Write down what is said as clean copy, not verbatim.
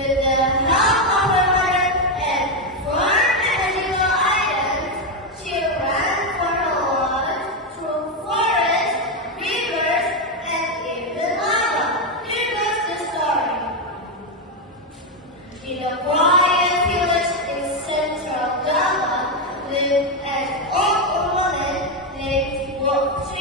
With the help of her mother and four magical items, she ran for her life through forests, rivers, and even lava. Here goes the story. In a quiet village in central Java lived an old woman named Wolf.